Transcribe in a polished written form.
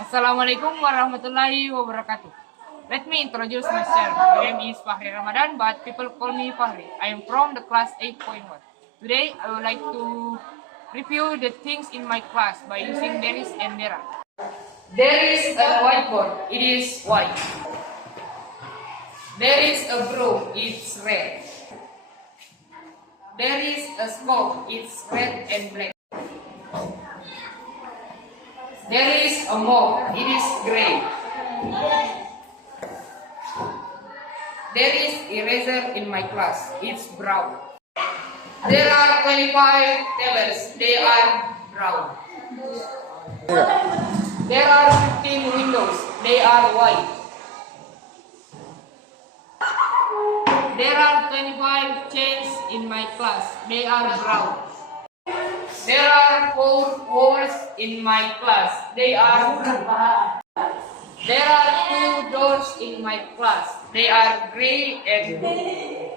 Assalamualaikum warahmatullahi wabarakatuh. Let me introduce myself. My name is Fahri Ramadan, but people call me Fahri. I am from the class 8.1. Today, I would like to review the things in my class by using Deris and Dera. There is a whiteboard. It is white. There is a broom. It's red. There is a scope. It's red and black. There is a mop. It is gray. There is eraser in my class. It's brown. There are 25 tables. They are brown. There are 15 windows. They are white. There are 25 chairs in my class. They are brown. There are 4 walls in my class. They are blue. There are 2 doors in my class. They are gray and blue.